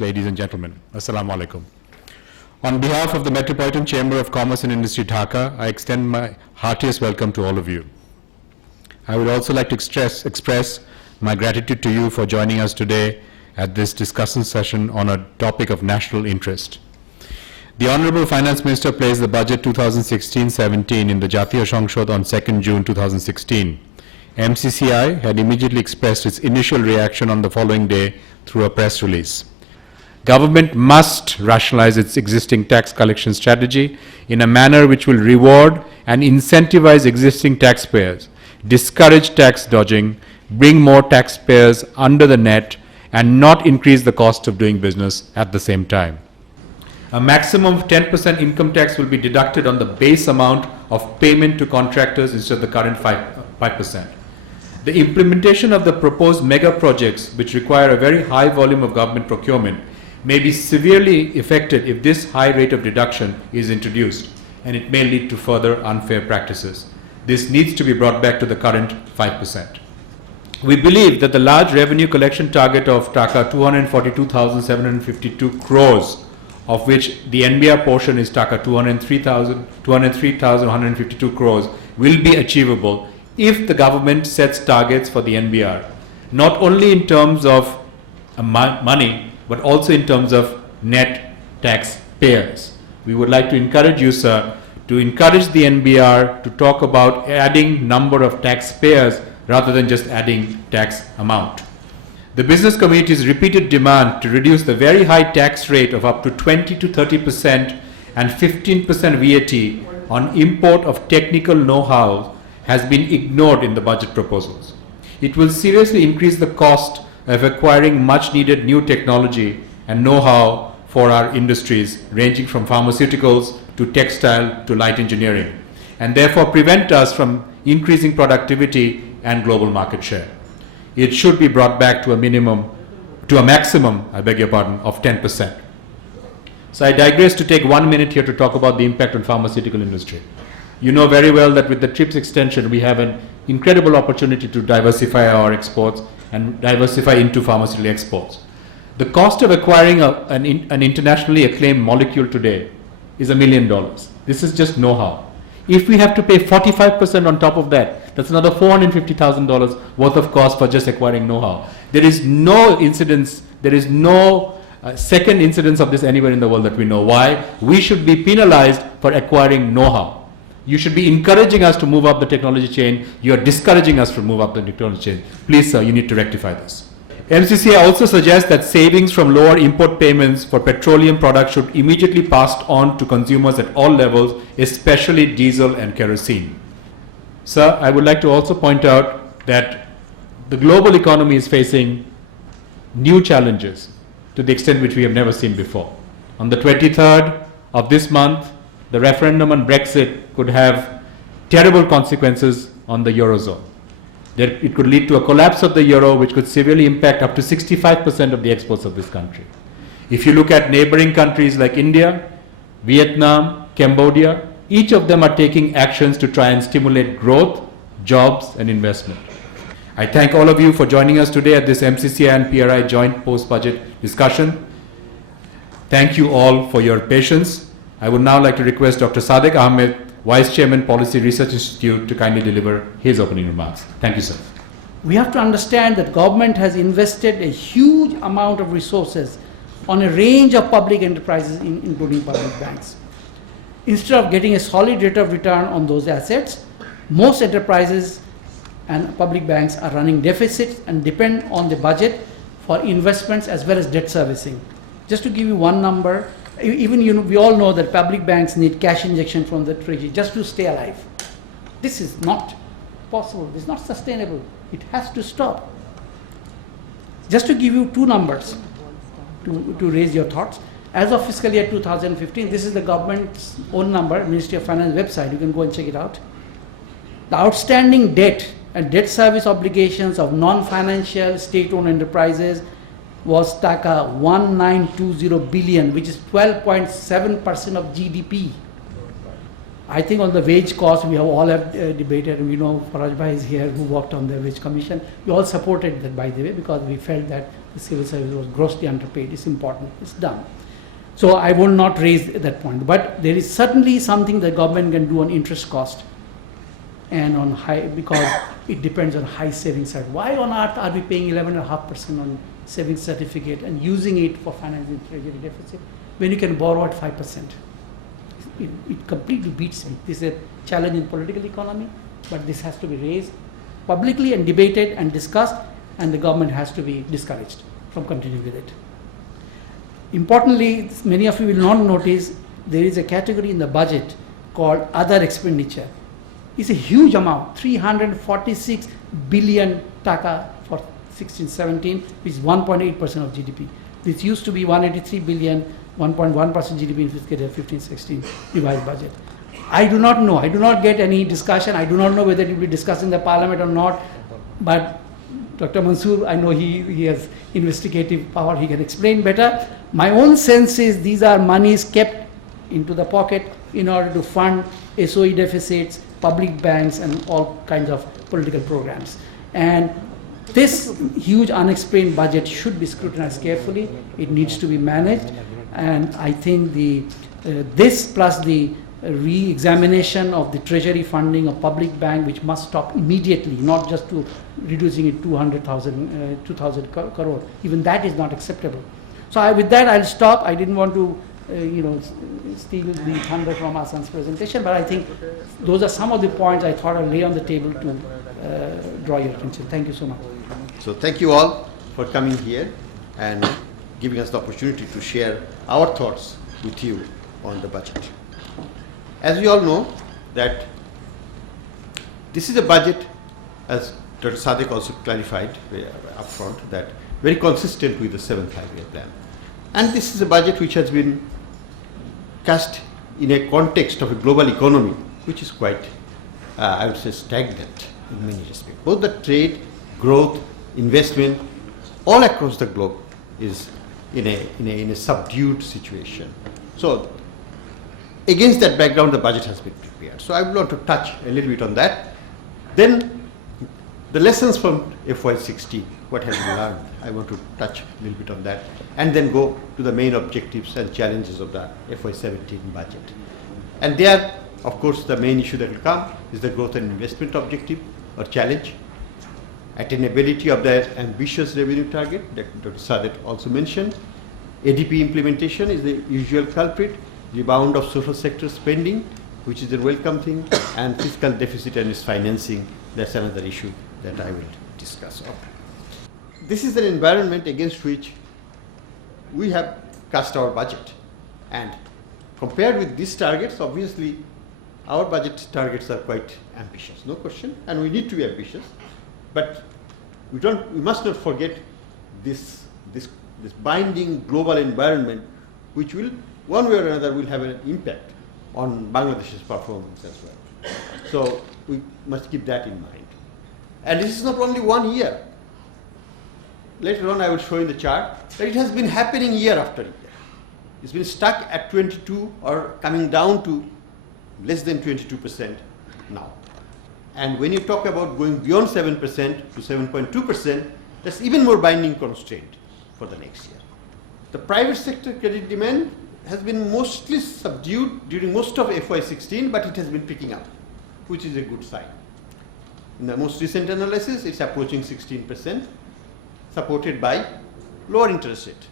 guests, ladies and gentlemen. Assalamu alaikum. On behalf of the Metropolitan Chamber of Commerce and Industry Dhaka, I extend my heartiest welcome to all of you. I would also like to express my gratitude to you for joining us today at this discussion session on a topic of national interest. The Honorable Finance Minister placed the Budget 2016-17 in the Jatiya Sangshad on 2nd June 2016. MCCI had immediately expressed its initial reaction on the following day through a press release. Government must rationalize its existing tax collection strategy in a manner which will reward and incentivize existing taxpayers, discourage tax dodging, bring more taxpayers under the net, and not increase the cost of doing business at the same time. A maximum of 10% income tax will be deducted on the base amount of payment to contractors instead of the current 5%. The implementation of the proposed mega projects, which require a very high volume of government procurement, may be severely affected if this high rate of deduction is introduced, and it may lead to further unfair practices. This needs to be brought back to the current 5%. We believe that the large revenue collection target of Taka 242,752 crores, of which the NBR portion is Taka 203,152 crores, will be achievable if the government sets targets for the NBR, not only in terms of money, but also in terms of net taxpayers. We would like to encourage you, sir, to encourage the NBR to talk about adding number of taxpayers rather than just adding tax amount. The business community's repeated demand to reduce the very high tax rate of up to 20 to 30% and 15% VAT on import of technical know-how has been ignored in the budget proposals. It will seriously increase the cost of acquiring much needed new technology and know-how for our industries ranging from pharmaceuticals to textile to light engineering, and therefore prevent us from increasing productivity and global market share. It should be brought back to a maximum, of 10%. So I digress to take 1 minute here to talk about the impact on pharmaceutical industry. You know very well that with the TRIPS extension, we have an incredible opportunity to diversify our exports and diversify into pharmaceutical exports. The cost of acquiring an internationally acclaimed molecule today is $1 million. This is just know-how. If we have to pay 45% on top of that, that's another $450,000 worth of cost for just acquiring know-how. There is no incidence, there is no second incidence of this anywhere in the world that we know. Why? We should be penalized for acquiring know-how. You should be encouraging us to move up the technology chain. You are discouraging us to move up the technology chain. Please, sir, you need to rectify this. MCCI also suggests that savings from lower import payments for petroleum products should immediately be passed on to consumers at all levels, especially diesel and kerosene. Sir, I would like to also point out that the global economy is facing new challenges to the extent which we have never seen before. On the 23rd of this month, the referendum on Brexit could have terrible consequences on the Eurozone. It could lead to a collapse of the euro, which could severely impact up to 65% of the exports of this country. If you look at neighboring countries like India, Vietnam, Cambodia, each of them are taking actions to try and stimulate growth, jobs, and investment. I thank all of you for joining us today at this MCCI and PRI joint post-budget discussion. Thank you all for your patience. I would now like to request Dr. Sadiq Ahmed, Vice Chairman, Policy Research Institute, to kindly deliver his opening remarks. Thank you, sir. We have to understand that government has invested a huge amount of resources on a range of public enterprises, including public banks. Instead of getting a solid rate of return on those assets, most enterprises and public banks are running deficits and depend on the budget for investments as well as debt servicing. Just to give you one number, we all know that public banks need cash injection from the treasury just to stay alive. This is not possible. This is not sustainable. It has to stop. Just to give you two numbers to raise your thoughts. As of fiscal year 2015, this is the government's own number, Ministry of Finance website. You can go and check it out. The outstanding debt and debt service obligations of non-financial state-owned enterprises was Taka 1920 billion, which is 12.7% of GDP. I think on the wage cost, we have all debated, and we know Faraj Bhai is here who worked on the wage commission. We all supported that, by the way, because we felt that the civil service was grossly underpaid. It's important, it's done. So I will not raise that point. But there is certainly something the government can do on interest cost and on high, because it depends on high savings side. Why on earth are we paying 11.5% on savings certificate and using it for financing treasury deficit when you can borrow at 5%? It completely beats me. This is a challenge in political economy, but this has to be raised publicly and debated and discussed, and the government has to be discouraged from continuing with it. Importantly, many of you will not notice there is a category in the budget called other expenditure. It's a huge amount, 346 billion taka for 16-17, which is 1.8% of GDP. This used to be 183 billion, 1.1% GDP in fiscal year 15-16 revised budget. I do not know. I do not get any discussion. I do not know whether it will be discussed in the parliament or not. But Dr. Mansoor, I know he has investigative power. He can explain better. My own sense is these are monies kept into the pocket in order to fund SOE deficits, public banks, and all kinds of political programs. And this huge unexplained budget should be scrutinized carefully. It needs to be managed. And I think this plus the re-examination of the treasury funding of public bank, which must stop immediately, not just to reducing it 2,000 crore. Even that is not acceptable. So with that, I'll stop. I didn't want to steal the thunder from Asan's presentation, but I think those are some of the points I thought I'd lay on the table to draw your attention. Thank you so much. So thank you all for coming here and giving us the opportunity to share our thoughts with you on the budget. As we all know that this is a budget, as Dr. Razzaque also clarified upfront, that very consistent with the 7th five-year plan. And this is a budget which has been cast in a context of a global economy which is quite, I would say, stagnant in many respects. Both the trade, growth, investment, all across the globe is in a subdued situation. So against that background, the budget has been prepared. So I would want to touch a little bit on that. Then the lessons from FY16, what has been learned, I want to touch a little bit on that, and then go to the main objectives and challenges of the FY17 budget. And there, of course, the main issue that will come is the growth and investment objective or challenge, attainability of the ambitious revenue target that Dr. Razzaque also mentioned. ADP implementation is the usual culprit, rebound of social sector spending, which is a welcome thing, and fiscal deficit and its financing, that's another issue that I will discuss. This is an environment against which we have cast our budget, and compared with these targets, obviously our budget targets are quite ambitious, no question, and we need to be ambitious, but we must not forget this binding global environment, which will, one way or another, will have an impact on Bangladesh's performance as well. So we must keep that in mind. And this is not only 1 year. Later on I will show in the chart that it has been happening year after year. It's been stuck at 22 or coming down to less than 22% now. And when you talk about going beyond 7% to 7.2%, that's even more binding constraint for the next year. The private sector credit demand has been mostly subdued during most of FY16, but it has been picking up, which is a good sign. In the most recent analysis, it's approaching 16%, supported by lower interest rate.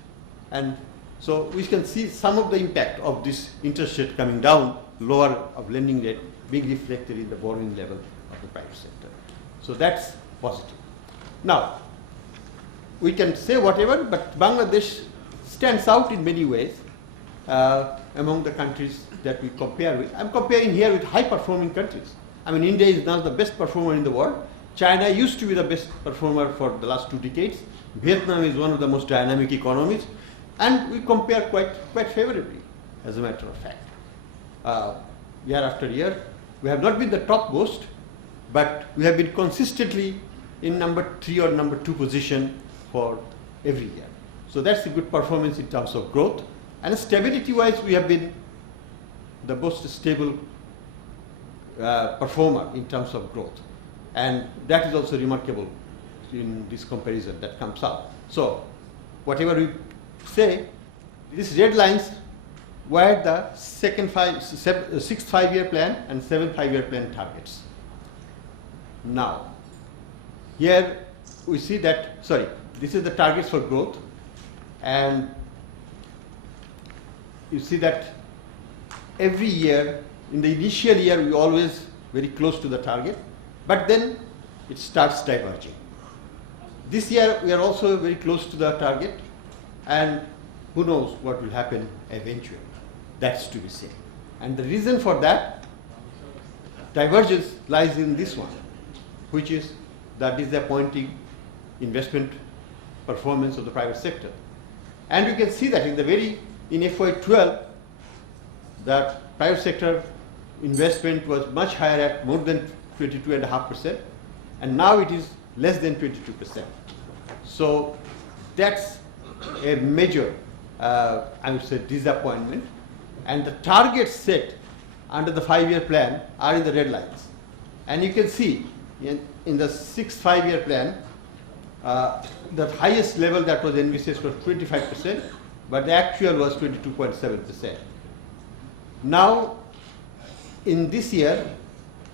And so we can see some of the impact of this interest rate coming down, lower of lending rate, being reflected in the borrowing level of the private sector. So that's positive. Now, we can say whatever, but Bangladesh stands out in many ways among the countries that we compare with. I'm comparing here with high-performing countries. I mean, India is now the best performer in the world. China used to be the best performer for the last 2 decades. Vietnam is one of the most dynamic economies, and we compare quite favorably, as a matter of fact. Year after year, we have not been the top most, but we have been consistently in number 3 or number 2 position for every year. So that's a good performance in terms of growth. And stability-wise, we have been the most stable performer in terms of growth. And that is also remarkable in this comparison that comes out. So whatever we say, these red lines were the sixth 5-year plan and 7th 5-year plan targets. Now, here we see that, this is the targets for growth, and you see that every year, in the initial year, we always very close to the target, but then it starts diverging. This year, we are also very close to the target, and who knows what will happen eventually. That's to be seen. And the reason for that divergence lies in this one, which is the disappointing investment performance of the private sector. And you can see that in FY12, the private sector investment was much higher at more than 22.5%, and now it is less than 22%. So that's a major, I would say, disappointment. And the targets set under the 5-year plan are in the red lines. And you can see in the 6th 5-year plan, the highest level that was envisaged was 25%, but the actual was 22.7%. Now, in this year,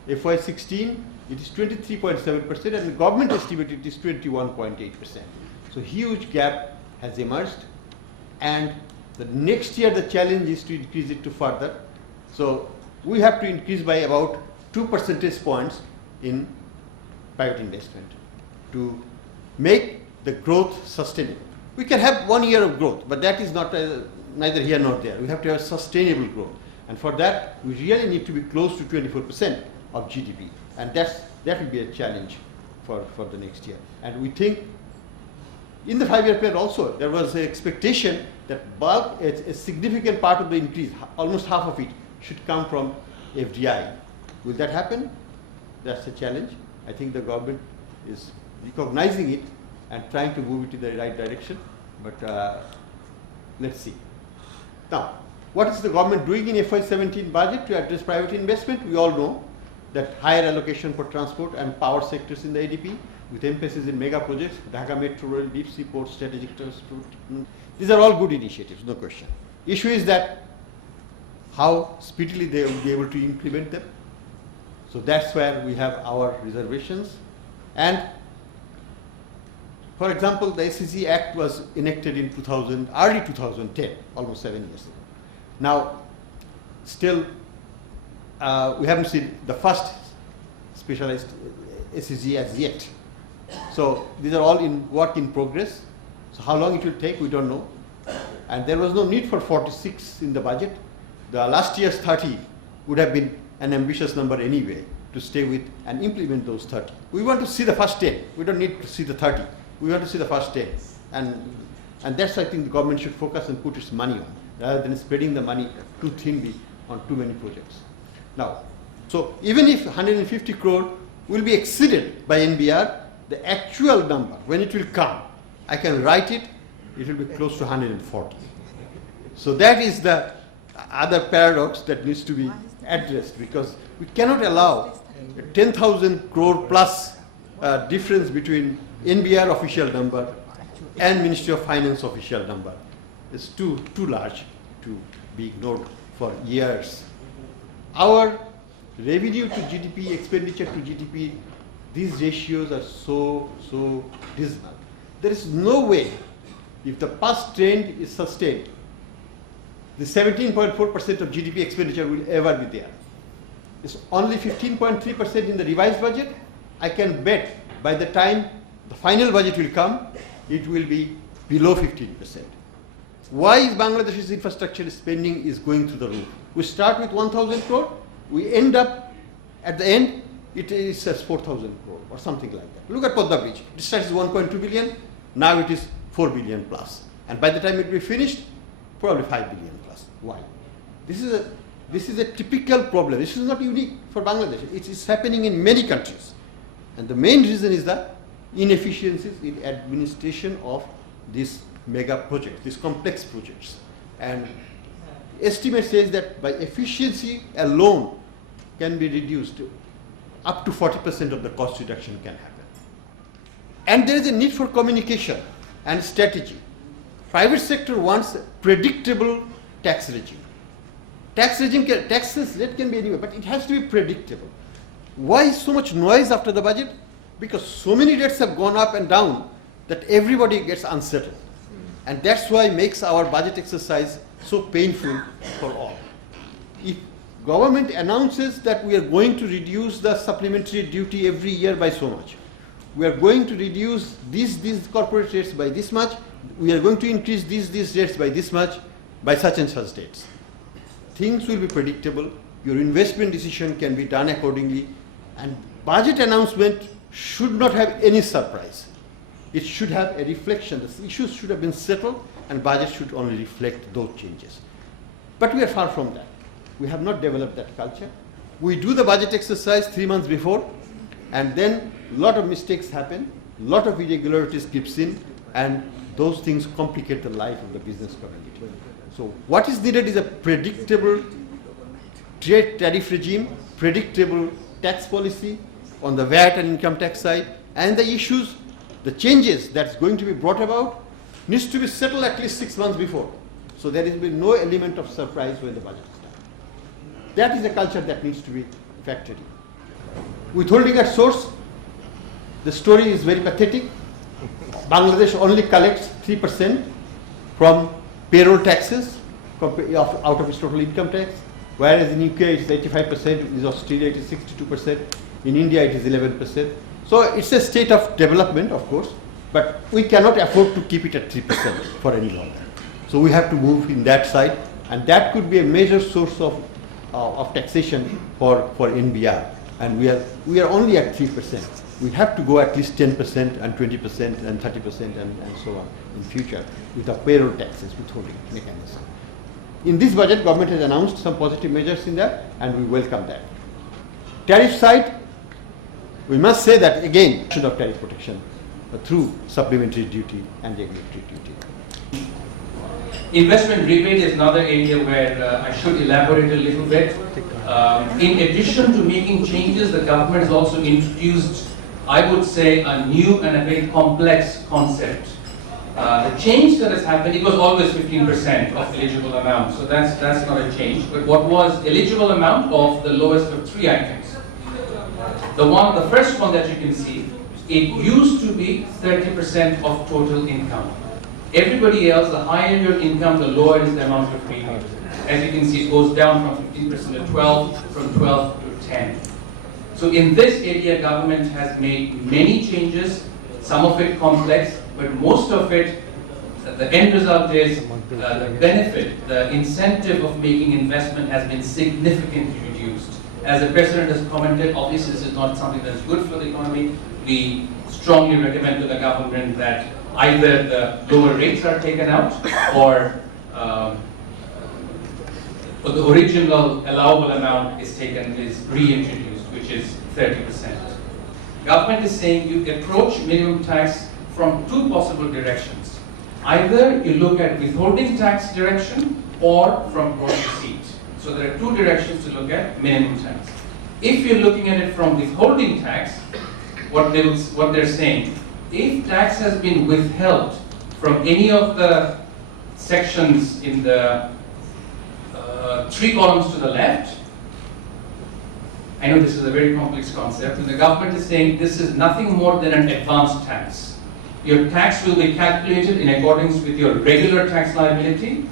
FY16, it is 23.7%, and the government estimated it is 21.8%. So huge gap has emerged, and the next year the challenge is to increase it to further. So we have to increase by about 2 percentage points in private investment to make the growth sustainable. We can have 1 year of growth, but that is not neither here nor there. We have to have sustainable growth, and for that we really need to be close to 24% of GDP, and that will be a challenge for the next year. And we think in the 5-year plan also there was an expectation that a significant part of the increase, almost half of it, should come from FDI. Will that happen? That's a challenge. I think the government is recognizing it and trying to move it in the right direction, but let's see. Now, what is the government doing in FY17 budget to address private investment? We all know that higher allocation for transport and power sectors in the ADP, with emphasis in mega projects, Dhaka Metro Rail, deep sea port, strategic transport. These are all good initiatives, no question. Issue is that how speedily they will be able to implement them. So that's where we have our reservations. And for example, the SEZ Act was enacted in early 2010, almost 7 years ago. Now, still, we haven't seen the first specialized SEZ as yet. So these are all work in progress. So how long it will take, we don't know. And there was no need for 46 in the budget. The last year's 30 would have been an ambitious number anyway to stay with and implement those 30. We want to see the first 10. We don't need to see the 30. We want to see the first 10. And that's, I think, the government should focus and put its money on, rather than spreading the money too thinly on too many projects. Now, so even if 150 crore will be exceeded by NBR, the actual number, when it will come, I can write it, it will be close to 140. So that is the other paradox that needs to be addressed, because we cannot allow a 10,000 crore plus difference between NBR official number and Ministry of Finance official number. It's too large to be ignored for years. Our revenue to GDP, expenditure to GDP, these ratios are so dismal. There is no way, if the past trend is sustained, the 17.4% of GDP expenditure will ever be there. It's only 15.3% in the revised budget. I can bet by the time the final budget will come, it will be below 15%. Why is Bangladesh's infrastructure spending is going through the roof? We start with 1,000 crore, we end up, at the end, it is as 4,000 crore or something like that. Look at Podda Bridge. It starts with 1.2 billion, now it is 4 billion plus. And by the time it will be finished, probably 5 billion plus. Why? This is a typical problem. This is not unique for Bangladesh. It is happening in many countries. And the main reason is the inefficiencies in administration of these mega projects, these complex projects. And estimate says that by efficiency alone, can be reduced. Up to 40% of the cost reduction can happen. And there is a need for communication and strategy. Private sector wants a predictable tax regime. Taxes rate can be anywhere, but it has to be predictable. Why so much noise after the budget? Because so many rates have gone up and down that everybody gets unsettled. And that's why it makes our budget exercise so painful for all. If government announces that we are going to reduce the supplementary duty every year by so much, we are going to reduce these corporate rates by this much, we are going to increase these rates by this much, by such and such dates. Things will be predictable, your investment decision can be done accordingly, and budget announcement should not have any surprise. It should have a reflection. The issues should have been settled and budget should only reflect those changes. But we are far from that. We have not developed that culture. We do the budget exercise 3 months before, and then a lot of mistakes happen, a lot of irregularities creeps in, and those things complicate the life of the business community. So what is needed is a predictable trade tariff regime, predictable tax policy on the VAT and income tax side, and the issues, the changes that's going to be brought about needs to be settled at least 6 months before. So there will be no element of surprise when the budget is done. That is a culture that needs to be factored in. Withholding at source, the story is very pathetic. Bangladesh only collects 3% from payroll taxes out of its total income tax, whereas in UK it's 85%, in Australia it is 62%, in India it is 11%. So it's a state of development, of course, but we cannot afford to keep it at 3% for any longer. So we have to move in that side, and that could be a major source of taxation for NBR. And we are only at 3%. We have to go at least 10% and 20% and 30% and so on in future with the payroll taxes withholding mechanism. In this budget, government has announced some positive measures in that, and we welcome that. Tariff side, we must say that again, should have tariff protection through supplementary duty and regulatory duty. Investment rebate is another area where I should elaborate a little bit. In addition to making changes, the government has also introduced, I would say, a new and a very complex concept. The change that has happened, it was always 15% of eligible amount, so that's not a change. But what was eligible amount of the lowest of 3 items? The first one that you can see, it used to be 30% of total income. Everybody else, the higher your income, the lower is the amount of premium. As you can see, it goes down from 15% to 12, from 12 to 10. So in this area, government has made many changes, some of it complex, but most of it, the end result is the benefit, the incentive of making investment has been significantly reduced. As the President has commented, obviously this is not something that's good for the economy. We strongly recommend to the government that either the lower rates are taken out or the original allowable amount is reintroduced, which is 30%. Government is saying you approach minimum tax from 2 possible directions. Either you look at withholding tax direction or from gross receipts. So there are 2 directions to look at minimum tax. If you're looking at it from withholding tax, what they're saying, if tax has been withheld from any of the sections in the 3 columns to the left, I know this is a very complex concept, and the government is saying this is nothing more than an advanced tax. Your tax will be calculated in accordance with your regular tax liability.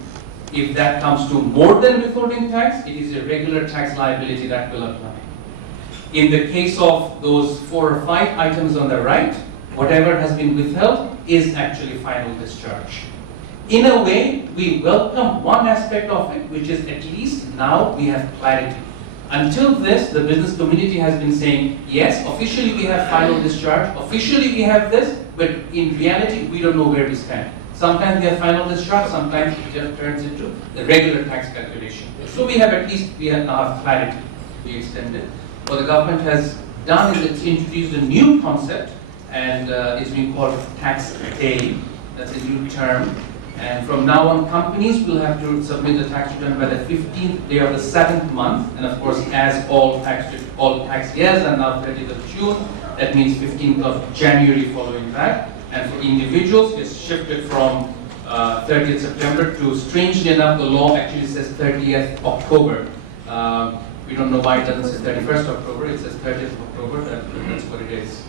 If that comes to more than withholding tax, it is a regular tax liability that will apply. In the case of those 4 or 5 items on the right, whatever has been withheld is actually final discharge. In a way, we welcome one aspect of it, which is at least now we have clarity. Until this, the business community has been saying, yes, officially we have final discharge, officially we have this, but in reality, we don't know where we stand. Sometimes we have final discharge, sometimes it just turns into the regular tax calculation. So we have now have clarity to be extended. What the government has done is it's introduced a new concept, and it's been called tax day. That's a new term. And from now on, companies will have to submit the tax return by the 15th day of the 7th month. And of course, as all tax years are now 30th of June, that means 15th of January following that. And for individuals, it's shifted from 30th September to, strangely enough, the law actually says 30th October. We don't know why it doesn't say 31st October, it says 30th October, that's what it is.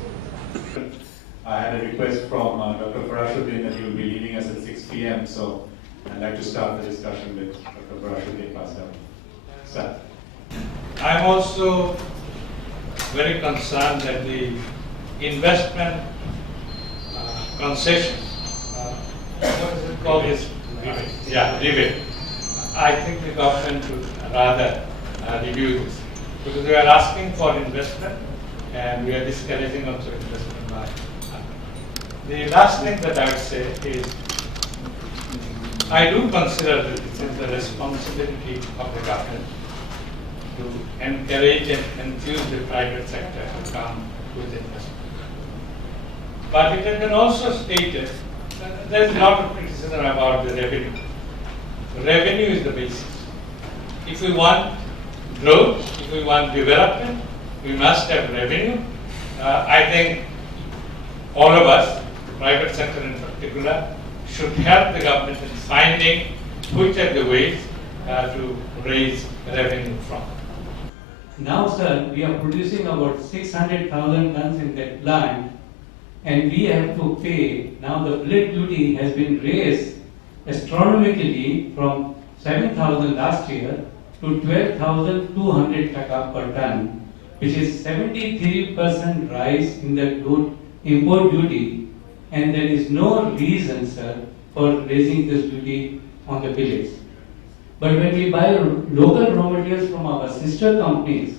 I had a request from Dr. Parashuddin that he will be leaving us at 6 p.m. So I'd like to start the discussion with Dr. Parashuddin first. Sir. I'm also very concerned that the investment concession, what is it called? Rebate. Yeah, rebate. I think the government should rather review this, because we are asking for investment and we are discouraging also investment by. The last thing that I would say is, I do consider that it is the responsibility of the government to encourage and enthuse the private sector to come with investment. But it has been also stated that there is a lot of criticism about the revenue. Revenue is the basis. If we want growth, if we want development, we must have revenue. I think all of us, the private sector in particular, should help the government in finding which are the ways to raise revenue from. Now, sir, we are producing about 600,000 tons in that plant, and we have to pay. Now, the plate duty has been raised astronomically from 7,000 last year to 12,200 taka per ton, which is 73% rise in the import duty, and there is no reason, sir, for raising this duty on the billets. But when we buy local raw materials from our sister companies,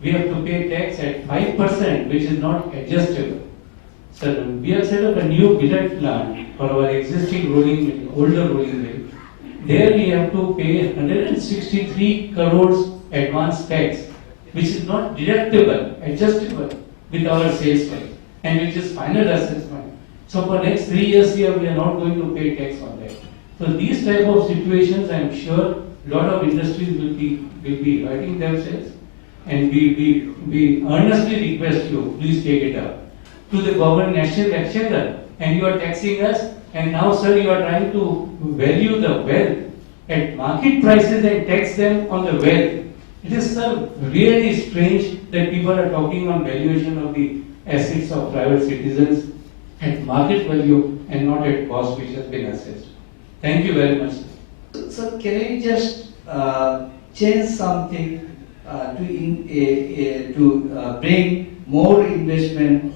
we have to pay tax at 5%, which is not adjustable. So we have set up a new billet plant for our existing rolling mill, older rolling mill. There we have to pay 163 crores advance tax, which is not deductible, adjustable with our sales price, and which is final assessment. So for next 3 years here, we are not going to pay tax on that. So these type of situations, I am sure a lot of industries will be hurting themselves, and we earnestly request you, please take it up to the government national exchequer, and you are taxing us, and now, sir, you are trying to value the wealth at market prices and tax them on the wealth. It is, sir, really strange that people are talking on valuation of the assets of private citizens at market value and not at cost which has been assessed. Thank you very much. So can you just change something to bring more investment,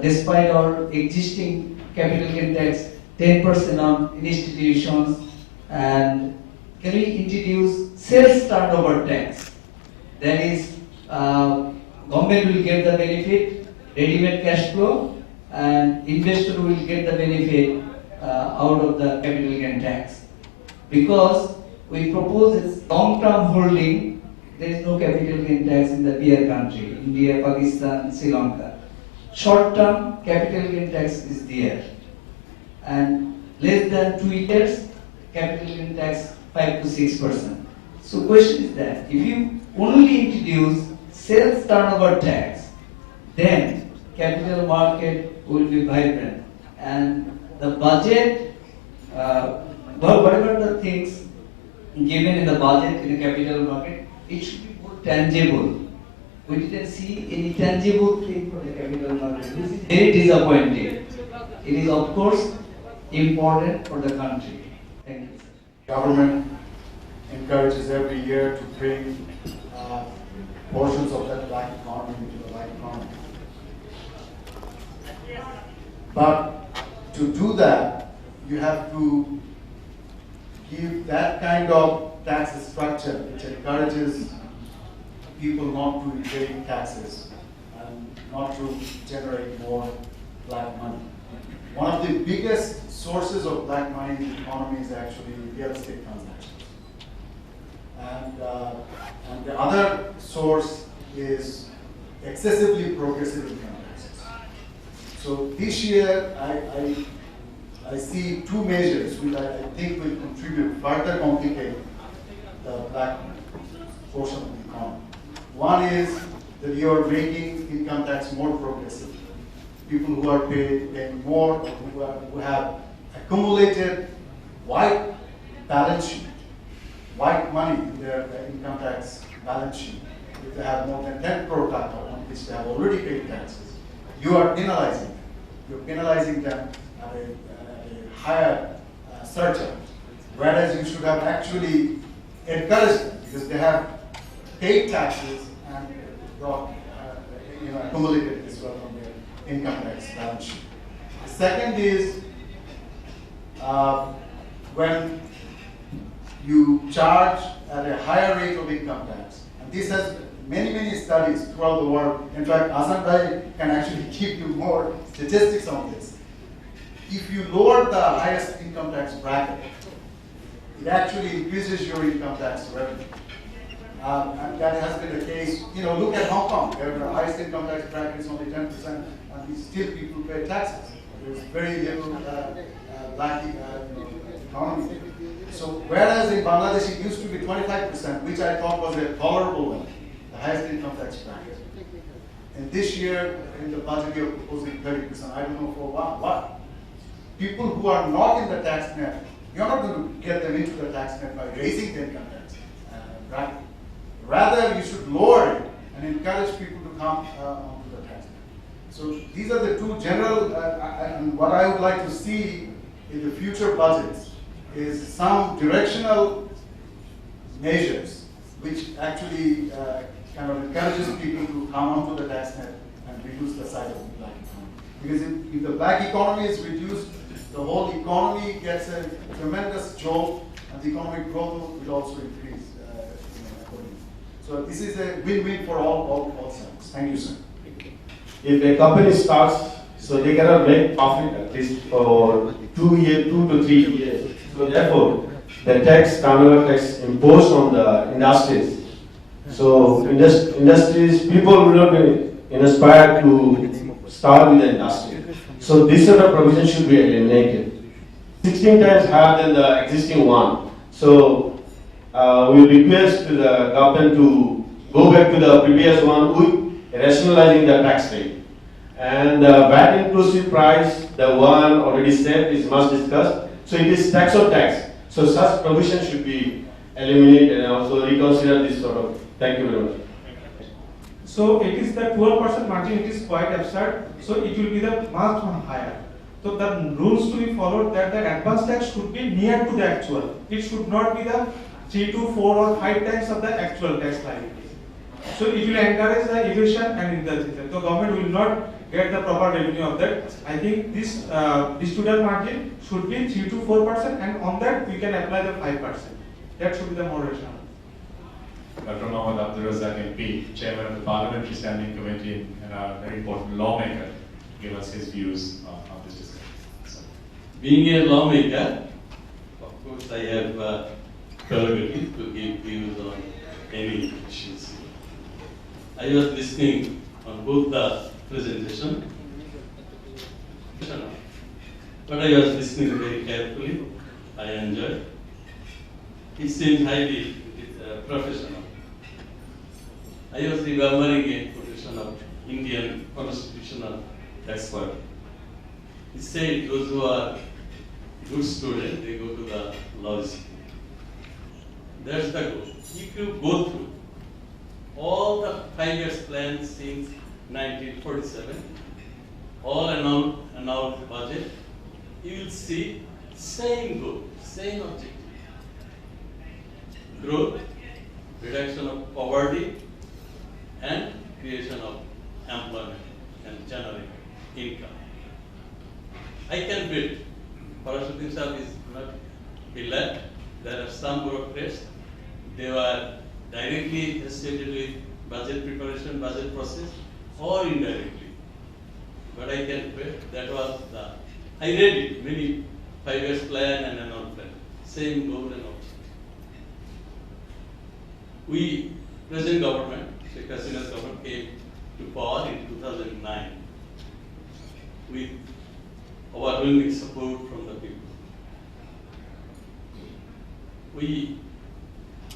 despite our existing capital gain tax 10% on institutions, and can we introduce sales turnover tax? That is, government will get the benefit, ready-made cash flow, and investor will get the benefit out of the capital gain tax. Because we propose this long-term holding, there is no capital gain tax in the peer country, India, Pakistan, Sri Lanka. Short-term capital gain tax is there, and less than 2 years, capital gain tax 5 to 6%. So question is that if you only introduce sales turnover tax, then capital market will be vibrant, and the budget, whatever the things given in the budget in the capital market, it should be more tangible. We didn't see any tangible thing for the capital market. This is very disappointing. It is, of course, important for the country. Thank you, sir. Government encourages every year to bring portions of that black economy into the white economy. But to do that, you have to give that kind of tax structure which encourages people not to pay taxes and not to generate more black money. One of the biggest sources of black money in the economy is actually real estate transactions. And the other source is excessively progressive income taxes. So this year, I see two measures which I think will contribute, further complicate the black portion of the economy. One is that you are making income tax more progressive. People who are paying more, or who have accumulated white balance sheet, white money in their income tax balance sheet, if they have more than 10 crore taka on which they have already paid taxes, you are penalizing them. You're penalizing them at a higher surcharge, whereas you should have actually encouraged them because they have paid taxes and got accumulated as well on their income tax balance sheet. The second is when you charge at a higher rate of income tax, and this has many studies throughout the world. In fact, Azam Bhai can actually give you more statistics on this. If you lower the highest income tax bracket, it actually increases your income tax revenue. And that has been the case. Look at Hong Kong, where the highest income tax bracket is only 10%, and still people pay taxes. There's very little black economy. So whereas in Bangladesh it used to be 25%, which I thought was a tolerable one, the highest income tax bracket. And this year in the budget you're proposing 30%. I don't know for what. People who are not in the tax net, you're not going to get them into the tax net by raising the income tax bracket. Rather, you should lower it and encourage people to come onto the tax net. So these are the two general, and what I would like to see in the future budgets is some directional measures which actually kind of encourages people to come onto the tax net and reduce the size of the black economy. Because if the black economy is reduced, the whole economy gets a tremendous jolt, and the economic growth will also increase accordingly. So this is a win-win for all sides. Thank you, sir. If a company starts, so they cannot make profit at least for 2 to 3 years. So therefore, the turnover tax imposed on the industries. So industries, people will not be inspired to start with the industry. So this sort of provision should be eliminated. 16 times higher than the existing one. So we request to the government to go back to the previous one with rationalizing the tax rate. And the VAT inclusive price, the one already said, is much discussed. So it is tax on tax. So such provision should be eliminated and also reconsider this sort of. Thank you very much. So it is the 12% margin, it is quite absurd. So it will be the much higher. So the rules to be followed that the advance tax should be near to the actual. It should not be the 3 to 4 or 5 times of the actual tax liability. So it will encourage the evasion and indulgence. So government will not get the proper revenue of that. I think this student margin should be 3 to 4%, and on that we can apply the 5%. That should be the more rational. Dr. Abdur Razzaque MP, Chairman of the Parliamentary Standing Committee and a very important lawmaker, give us his views on this discussion. So. Being a lawmaker, of course I have prerogative to give views on any issues. I was listening on both the presentation, but I was listening very carefully. I enjoyed. It seemed highly professional. I was remembering a quotation of Indian constitutional expert. He said those who are good students, they go to the law school. That's the goal. If you go through all the 5 years plan since 1947, all announced budget, you will see same goal, same objective. Growth, reduction of poverty, and creation of employment and generating income. I can bet Pharmaceutical is not elect. There are some bureaucrats. They were directly associated with budget preparation, budget process, or indirectly. But I can bet that was I read it, many 5 years plan and annual plan, same goal and objective. We, present government, Sheikh Hasina's government came to power in 2009 with overwhelming support from the people. We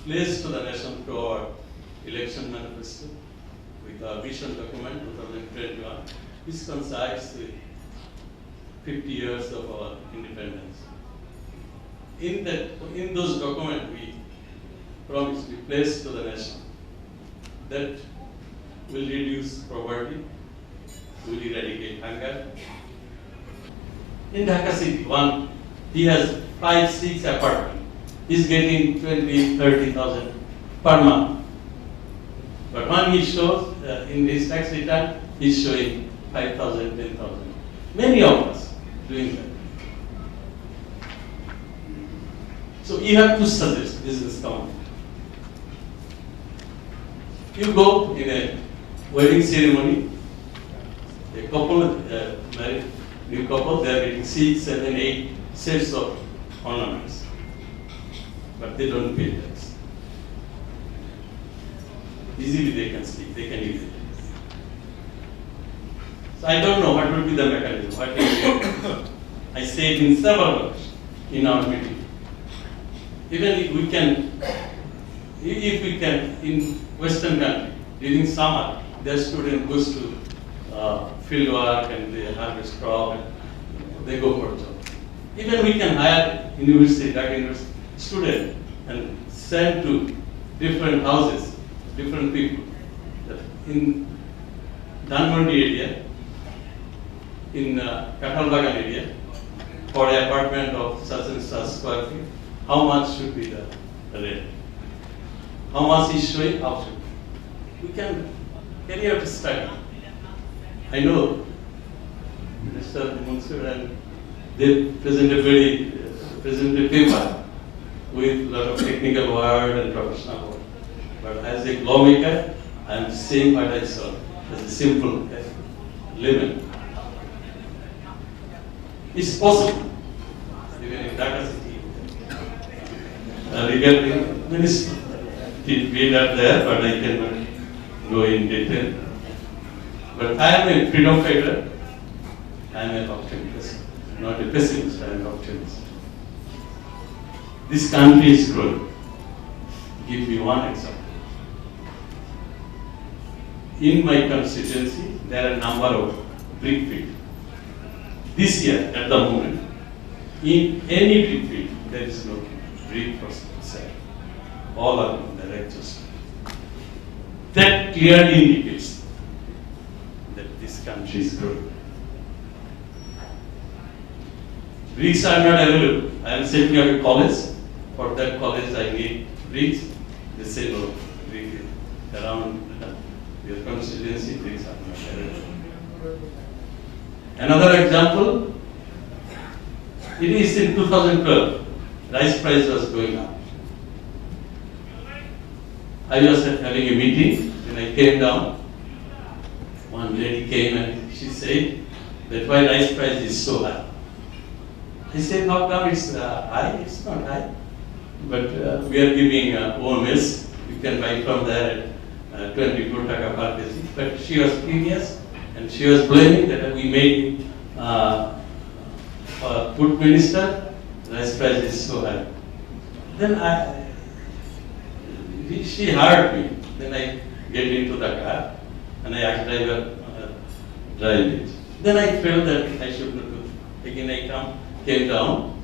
pledged to the nation through our election manifesto with our vision document 2021, which coincides with 50 years of our independence. In those documents, we promised, we pledged to the nation that will reduce poverty, will eradicate hunger. In Dhaka city, he has 5-6 apartments. He's getting 20,000-30,000 per month. But when he shows in his tax return, he's showing 5,000, 10,000. Many of us doing that. So you have to suggest business count. You go in a wedding ceremony, a couple, married new couple, they are getting 6, 7, 8 sets of ornaments, but they don't pay tax. Easily they can speak, they can use it. So I don't know what will be the mechanism. What I said in several words in our meeting. Even if we can, in Western country, during summer, their student goes to field work and they harvest crop and they go for a job. Even we can hire university, Dhaka University student and send to different houses, different people. In Dhanmondi area, in Kathalbagan area, for an apartment of such and such square feet, how much should be the rent? How much is showing? How should we can carry out a study. I know Mr. Munsur and they present a paper with a lot of technical word and professional word. But as a lawmaker, I am saying what I saw as a simple layman. It's possible, even in Dhaka city. Regarding ministry, we are there, but I cannot go in detail. But I am a freedom fighter. I am an optimist, not a pessimist. I am an optimist. This country is growing. Give me one example. In my constituency, there are a number of brick fields. This year, at the moment, in any brick field, there is no brick for sale. All are in the register. That clearly indicates that this country is growing. Bricks are not available. I am setting up a college. For that college, I need bricks. They say no, brick is around your constituency, bricks are not available. Another example, it is in 2012, rice price was going up. I was having a meeting, when I came down, one lady came and she said that why rice price is so high. I said, how come it's high? It's not high. But we are giving OMS, you can buy from there at 24 taka per kg. But she was curious and she was blaming that we made food minister, rice price is so high. Then she heard me. Then I get into the car and I asked driver, drive it. Then I felt that I should not do it. Again I came down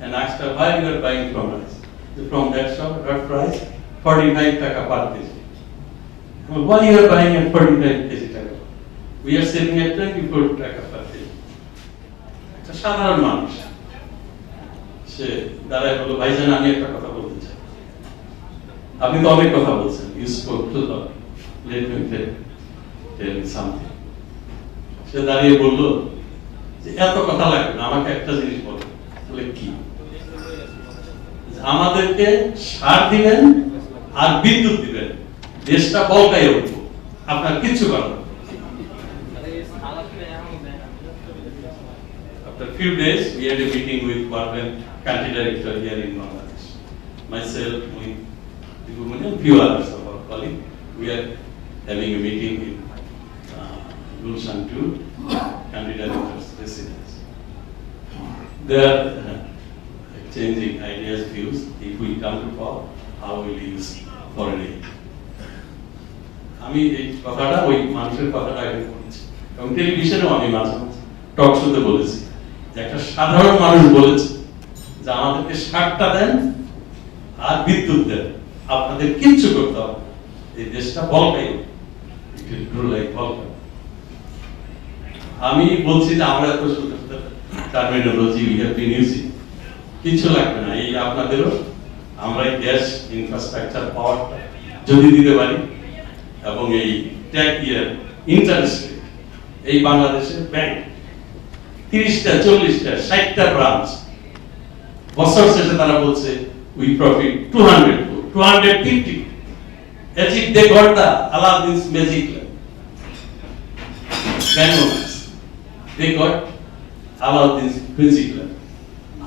and asked her, why you are buying from us? From that shop, what price? 45 taka per kg. Well, why you are buying at 45 kg taka? We are selling at 24 taka per kg. It's a সাধারণ মানুষ সে দাঁড়ায় বলল ভাইজান আমি একটা কথা বলতে চাই আপনি তো অনেক কথা বলছেন you spoke too long let me tell you something সে দাঁড়িয়ে বলল যে এত কথা লাগবে না আমাকে একটা জিনিস বলো বলে কি আমাদেরকে সার দিবেন আর বিদ্যুৎ দিবেন দেশটা বলকায় উঠবো আপনার কিচ্ছু করার না After a few days, we had a meeting with Parliament country director here in Bangladesh. Myself, and few others of our colleagues, we are having a meeting in Gulshan 2, country director's residence. they are exchanging ideas, views. If we come to power, how will we use foreign aid? আমি এই কথাটা ওই মানুষের কথাটা আগে বলেছি এবং টেলিভিশনেও আমি মাঝে মাঝে টক শোতে বলেছি যে একটা সাধারণ মানুষ বলেছে যে আমাদেরকে শাকটা দেন আর বিদ্যুৎ দেন, আপনাদের কিচ্ছু করতে হবে, এই দেশটা বলকাই আমি বলছি যে আমরা এত সুন্দর terminology we have been using, কিছু লাগবে না, এই আপনাদেরও আমরা এই গ্যাস ইনফ্রাস্ট্রাকচার পাওয়ারটা যদি দিতে পারি এবং এই ট্যাক্স ইয়ার ইন্টারেস্ট এই বাংলাদেশের ব্যাংক 30টা 40টা 60টা ব্রাঞ্চ বছর শেষে তারা বলছে we profit 200 250 as if they got the Aladdin's magic lamp. They got Aladdin's magic lamp.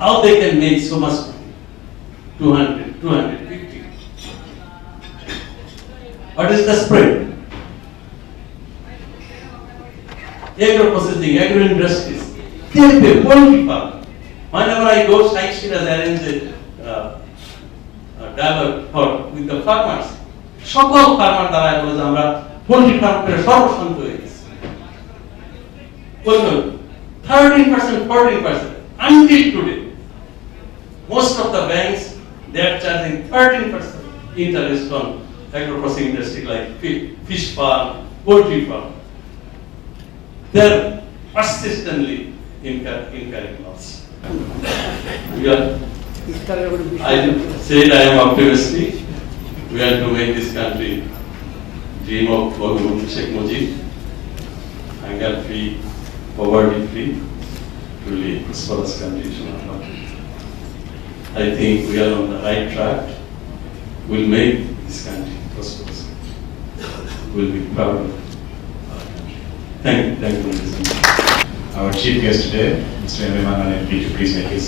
How they can make so much money? 200 250. What is the spread? Agro processing, agro industries, they pay poultry farm. Whenever I go, Shaikh Shiraz arrange a dialogue with the farmers. সকল farmer দ্বারা বলে যে আমরা poultry farm করে সর্বশান্ত হয়ে গেছি। 13%, 14%. Until today, most of the banks they are charging 13% interest on agro-processing industry like fish farm, poultry farm. They are persistently incurring loss. I said I am optimistic. We have to make this country dream of Sheikh Mujib, hunger-free, poverty-free, truly prosperous country. I think we are on the right track. We'll make this country prosperous. We'll be proud of our country. Thank you, Mr. Our chief guest today, Mr. Mannan, MP, to please make his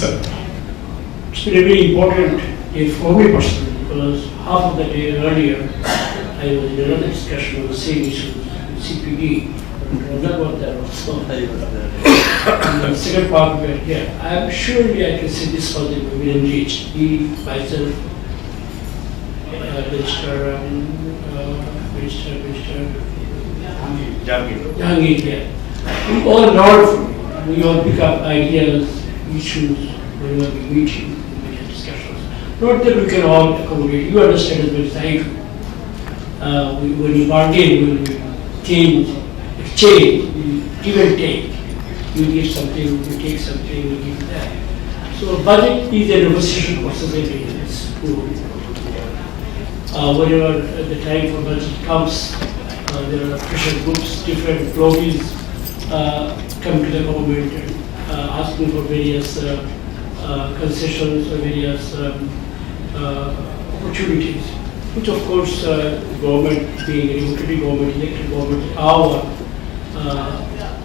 sir. It's been a very important day for me personally, because half of the day earlier I was in another discussion on the same issue, CPD. That was there also. And the second part we are here. I am surely I can say this was within reach. He, myself, Jahangir, yeah. We all learn from it. We all pick up ideas, issues when we are meeting, discussions. Not that we can all accommodate. You understand as well as I do. When we bargain, when we change, exchange, we give and take. You give something, we take something, we give that. So budget is a negotiation process every year. It's true. Whenever the time for budget comes, there are pressure groups, different lobbies come to the government and asking for various concessions or various opportunities, which of course government, being a democratic government, elected government,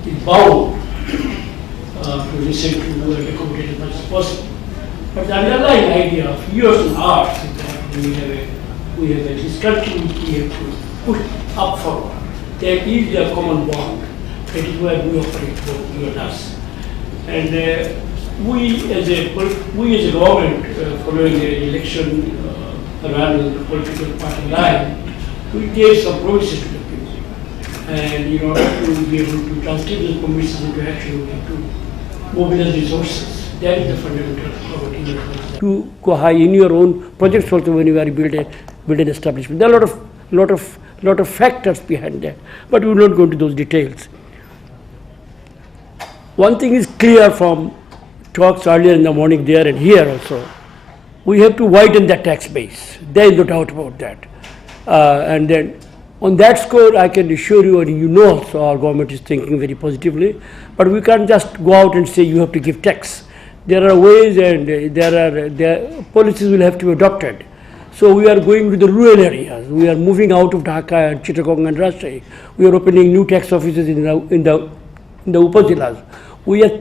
is bound to listen to and accommodate as much as possible. But the underlying idea of years and hours is that we have this country we have to push up forward. There is a common bond. That is where we operate, both you and us. And we as a government, following the election around the political party line, we gave some promises to the people. And in order to be able to translate those promises into action, we have to mobilize resources. That is the fundamental poverty. To go high in your own projects also when you are build an establishment. There are a lot of factors behind that, but we will not go into those details. One thing is clear from talks earlier in the morning there and here also, we have to widen the tax base. There is no doubt about that. And then on that score, I can assure you, and you know also our government is thinking very positively, but we can't just go out and say you have to give tax. There are ways and there are policies will have to be adopted. So we are going to the rural areas. We are moving out of Dhaka and Chittagong and Rajshahi. We are opening new tax offices in the Upazilas. We are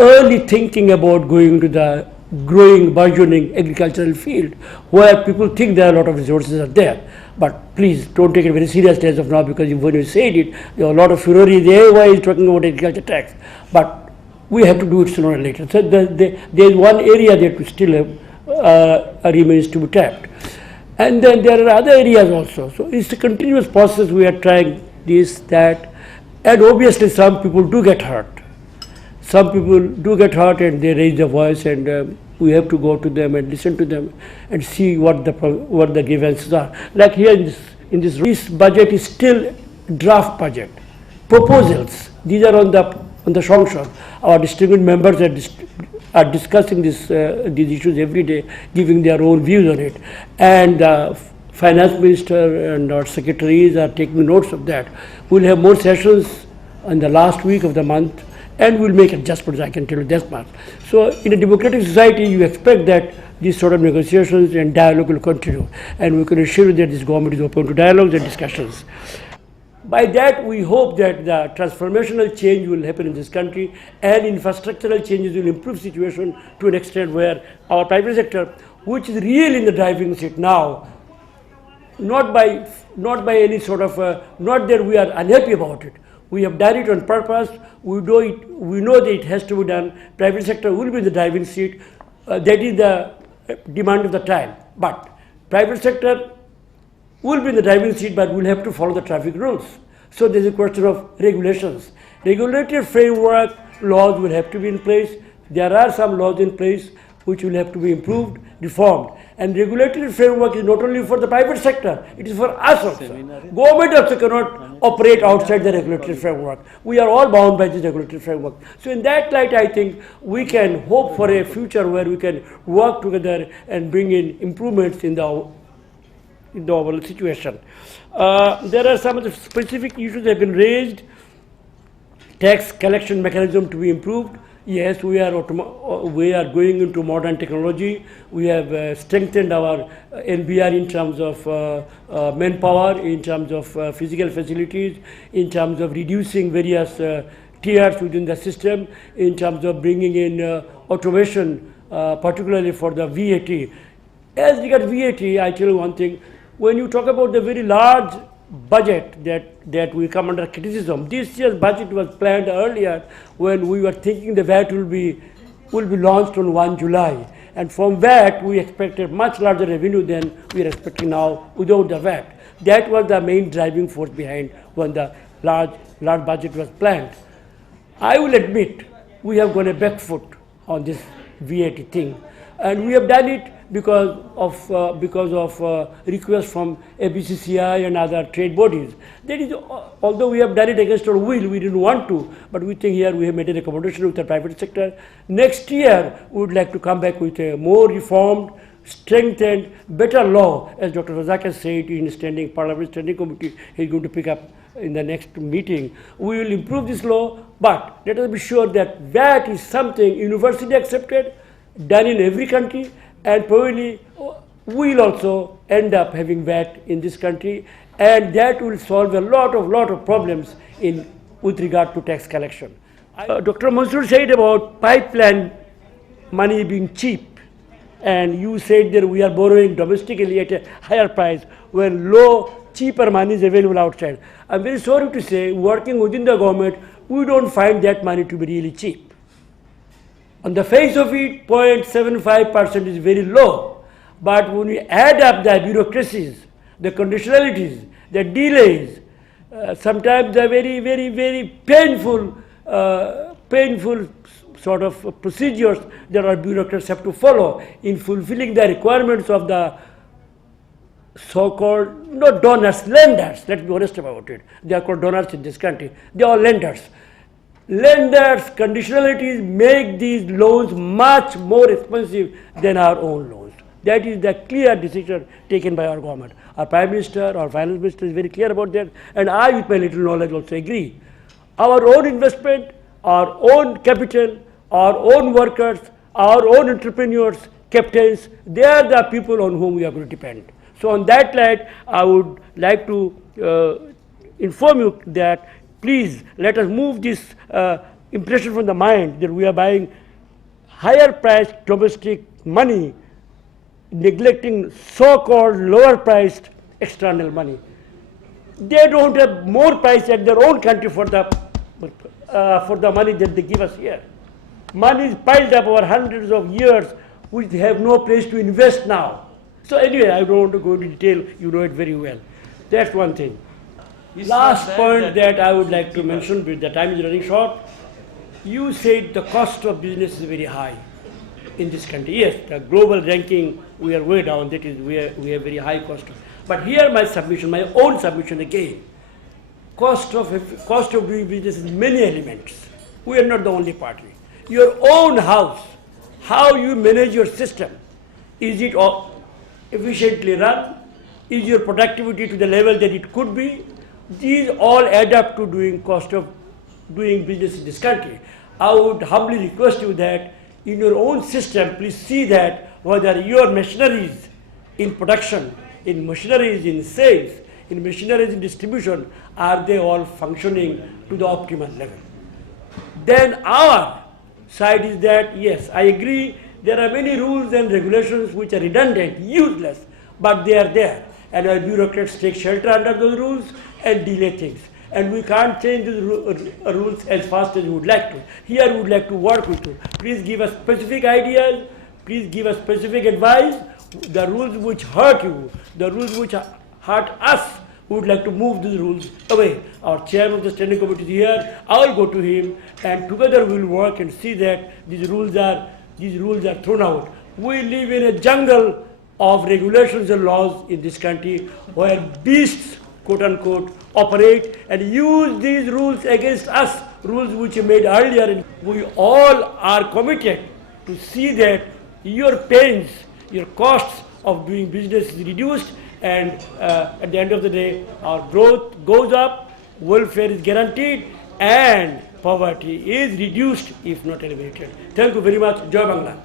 early thinking about going to the growing, burgeoning agricultural field where people think there are a lot of resources are there. But please don't take it very seriously as of now, because when you said it, there are a lot of furore there. Why is talking about agriculture tax? But we have to do it sooner or later. So there is one area that still remains to be tapped. And then there are other areas also. So it's a continuous process. We are trying this, that, and obviously some people do get hurt. Some people do get hurt and they raise their voice, and we have to go to them and listen to them and see what the grievances are. Like here in this budget is still draft budget. Proposals, these are on the sanction. Our distinguished members are discussing these issues every day, giving their own views on it. And finance minister and our secretaries are taking notes of that. We'll have more sessions in the last week of the month, and we'll make adjustments, I can tell you this much. So in a democratic society, you expect that these sort of negotiations and dialogue will continue. And we can assure you that this government is open to dialogues and discussions. By that, we hope that the transformational change will happen in this country, and infrastructural changes will improve situation to an extent where our private sector, which is really in the driving seat now, not by any sort of, not that we are unhappy about it. We have done it on purpose. We know that it has to be done. Private sector will be in the driving seat. That is the demand of the time. But private sector will be in the driving seat, but will have to follow the traffic rules. So there's a question of regulations. Regulatory framework laws will have to be in place. There are some laws in place which will have to be improved, reformed. And regulatory framework is not only for the private sector, it is for us also. Government also cannot operate outside the regulatory framework. We are all bound by this regulatory framework. So in that light, I think we can hope for a future where we can work together and bring in improvements in the overall situation. There are some of the specific issues that have been raised. Tax collection mechanism to be improved. Yes, we are going into modern technology. We have strengthened our NBR in terms of manpower, in terms of physical facilities, in terms of reducing various tiers within the system, in terms of bringing in automation, particularly for the VAT. As regards VAT, I tell you one thing. When you talk about the very large budget that will come under criticism, this year's budget was planned earlier when we were thinking the VAT will be launched on 1 July. And from VAT, we expected much larger revenue than we are expecting now without the VAT. That was the main driving force behind when the large budget was planned. I will admit we have gone a back foot on this VAT thing. And we have done it because of requests from ABCCI and other trade bodies. That is, although we have done it against our will, we didn't want to, but we think here we have made a recommendation with the private sector. Next year, we would like to come back with a more reformed, strengthened, better law, as Dr. Razzaque said in Parliamentary Standing Committee, he is going to pick up in the next meeting. We will improve this law, but let us be sure that VAT is something universally accepted, done in every country, and probably we'll also end up having VAT in this country, and that will solve a lot of problems with regard to tax collection. Dr. Mansoor said about pipeline money being cheap, and you said that we are borrowing domestically at a higher price when cheaper money is available outside. I'm very sorry to say, working within the government, we don't find that money to be really cheap. On the face of it, 0.75% is very low. But when we add up the bureaucracies, the conditionalities, the delays, sometimes the very painful sort of procedures that our bureaucrats have to follow in fulfilling the requirements of the so-called, not donors, lenders, let's be honest about it. They are called donors in this country. They are lenders. Lenders' conditionalities make these loans much more expensive than our own loans. That is the clear decision taken by our government. Our Prime Minister, our Finance Minister is very clear about that, and I, with my little knowledge, also agree. Our own investment, our own capital, our own workers, our own entrepreneurs, captains, they are the people on whom we are going to depend. So on that light, I would like to inform you that please let us move this impression from the mind that we are buying higher priced domestic money, neglecting so-called lower priced external money. They don't have more price at their own country for the money that they give us here. Money is piled up over hundreds of years, which they have no place to invest now. So anyway, I don't want to go into detail, you know it very well. That's one thing. Last point that I would like to mention, because the time is running short. You said the cost of business is very high in this country. Yes, the global ranking, we are way down, that is, we have very high cost. But here my submission, my own submission again, cost of doing business is many elements. We are not the only party. Your own house, how you manage your system, is it efficiently run? Is your productivity to the level that it could be? These all add up to doing cost of doing business in this country. I would humbly request you that in your own system, please see that whether your machineries in production, in machineries in sales, in machineries in distribution, are they all functioning to the optimal level? Then our side is that, yes, I agree, there are many rules and regulations which are redundant, useless, but they are there. And our bureaucrats take shelter under those rules and delay things. And we can't change the rules as fast as we would like to. Here we would like to work with you. Please give us specific ideas, please give us specific advice. The rules which hurt you, the rules which hurt us, we would like to move these rules away. Our chairman of the standing committee is here, I will go to him, and together we will work and see that these rules are thrown out. We live in a jungle of regulations and laws in this country where beasts, quote unquote, operate and use these rules against us, rules which we made earlier. And we all are committed to see that your pains, your costs of doing business is reduced, and at the end of the day, our growth goes up, welfare is guaranteed, and poverty is reduced if not eliminated. Thank you very much. Jai Bangla.